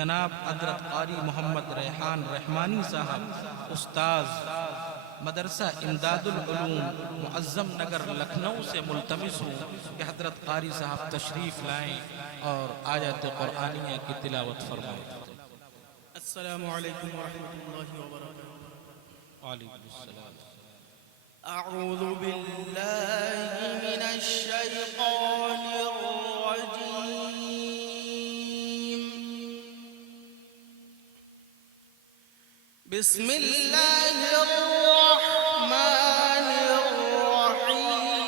जनाब हजरत कारी मोहम्मद रेहान रहमानी साहब उस्ताज मदरसा इमदादुल उलूम मुअज्जम नगर लखनऊ से मुल्तमिस हूँ कि हजरत कारी साहब तशरीफ लाएं और आयत कुरानिया की तिलावत फरमाएं। अस्सलामु अलैकुम वरहमतुल्लाहि वबरकातुहू। वालेकुम अस्सलाम। अऊज़ु बिल्लाहि मिनश शैतानिर रजीम। बिस्मिल्लाहिर रहमानिर रहीम।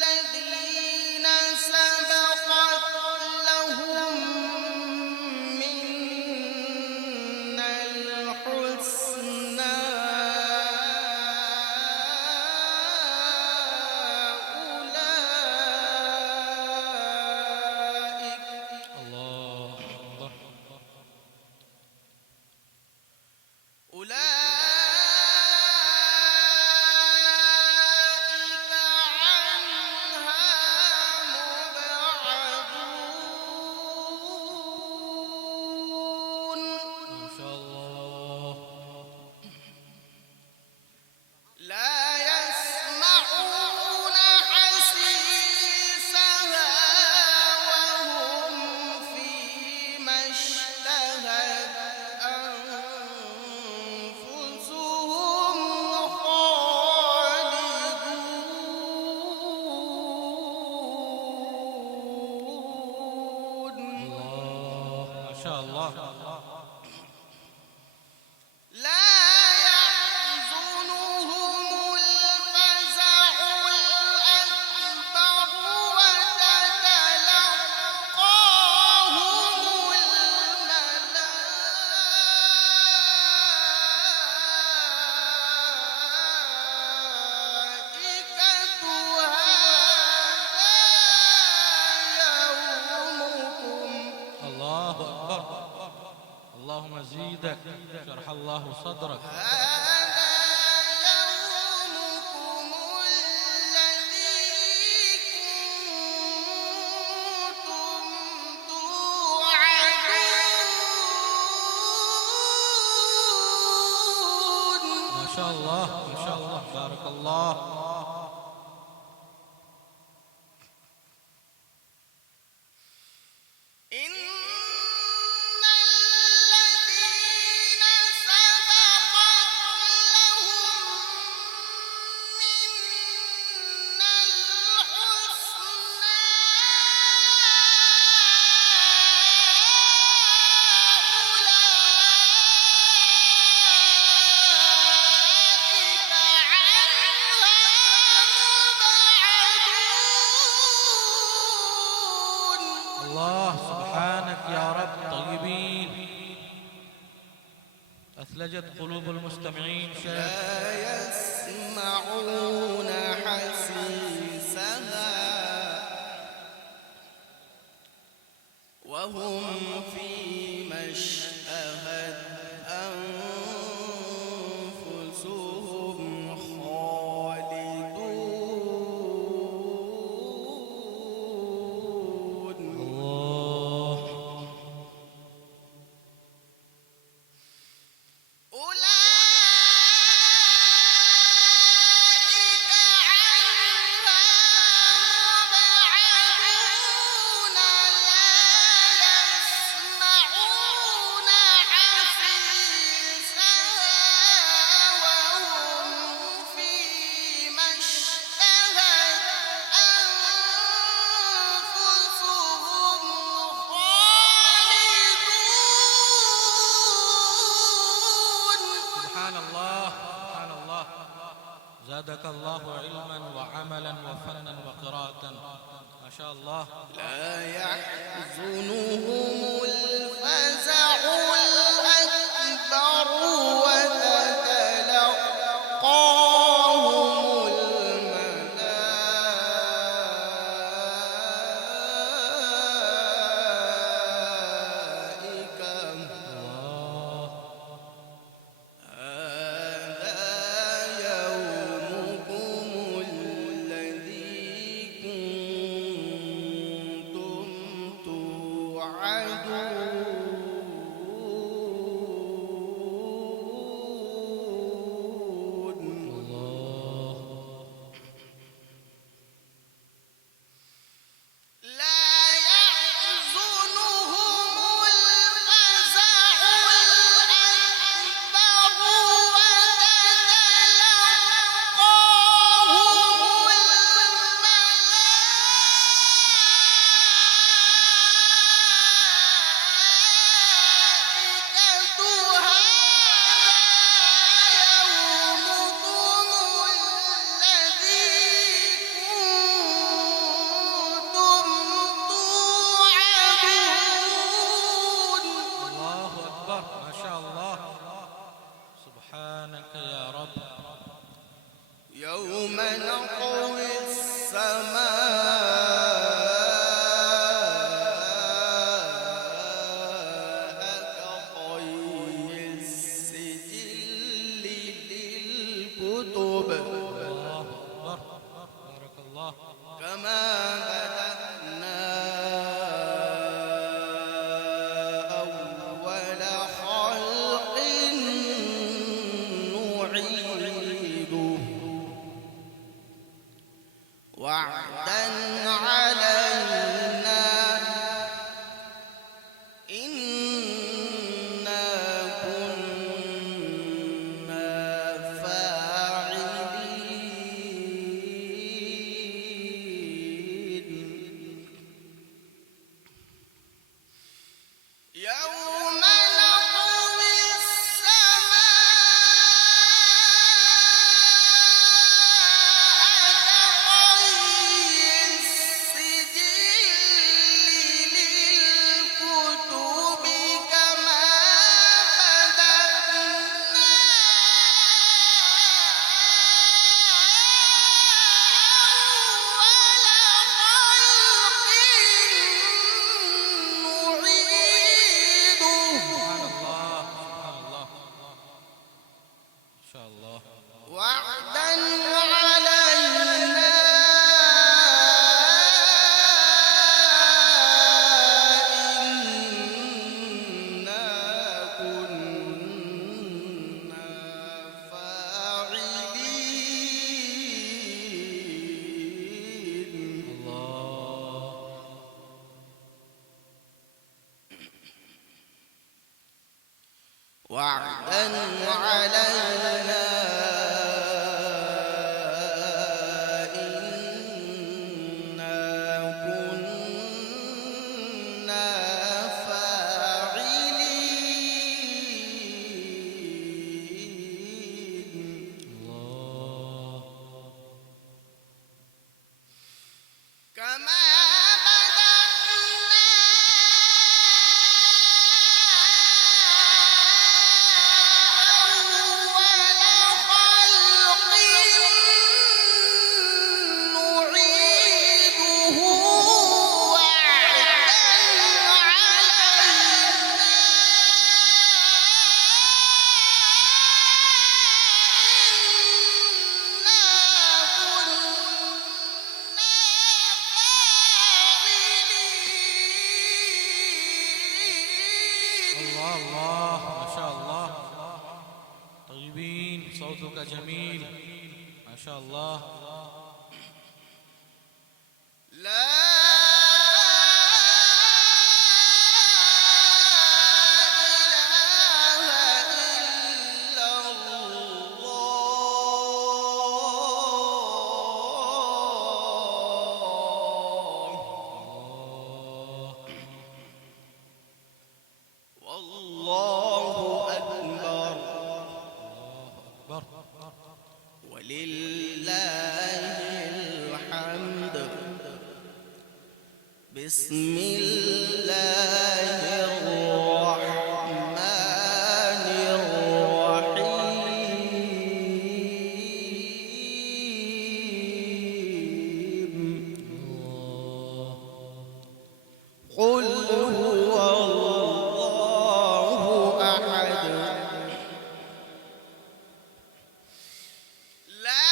इन्नल्लज़ीन सबक़त लहुम मिन्नल हुस्ना أولئك عنها مبعدون ما شاء الله. لا يسمعون حسيسها وهم فيما اشتهت أنفسهم خالدون. ما شاء الله. لا يحزنهم الفزع الأكبر وتتلقاهم الملائكة هذا يومكم. الله أكبر. اللهم زيدك شرح الله صدرك. هذا يومكم الذي كنتم توعدون. ما شاء الله ما شاء الله بارك الله. إن الذين سبقت لهم منا الحسنى أولئك عنها مبعدون. الله سبحانك يا رب طيبين. أثلجت قلوب المستمعين شيخ. لا يسمعون حسيسها وهم فيما اشتهت أنفسهم خالدون. الله. أولئك عنها مبعدون. لا يسمعون حسيسها وهم فيما اشتهت أنفسهم خالدون. سبحان الله سبحان الله. زادك الله علما وعملا وفنا وقراءة. ما شاء الله. لا يحزنهم الفزع الأكبر وتتلقاهم الملائكة الله. كطي السجل للكتب الله أكبر. بارك الله. كما بدأنا أول خلق نعيده وعدا علينا إنا كنا فاعلين يوم نطوي السماء كطي السجل للكتب كما بدأنا أول خلق نعيده سبحان الله. سبحان الله. ما شاء الله. وعدا علينا إنا كنا فاعلين الله. وعدا علينا إنا كنا فاعلين الله. كما بدأنا أول خلق نعيده وعدا الله الله. ما شاء الله. طيبين. صوتك جميل. ما شاء الله. لا إله إلا الله والله أكبر أكبر. ولله الحمد بسم الله الرحمن الرحيم قل هو الله أحد لا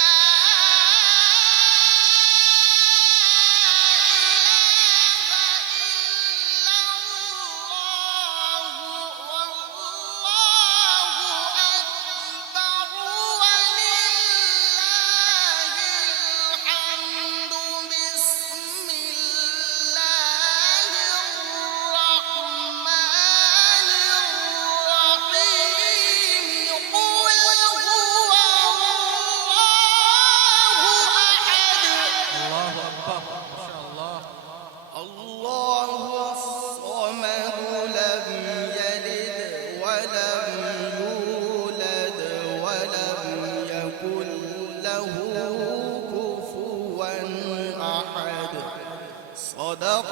صدق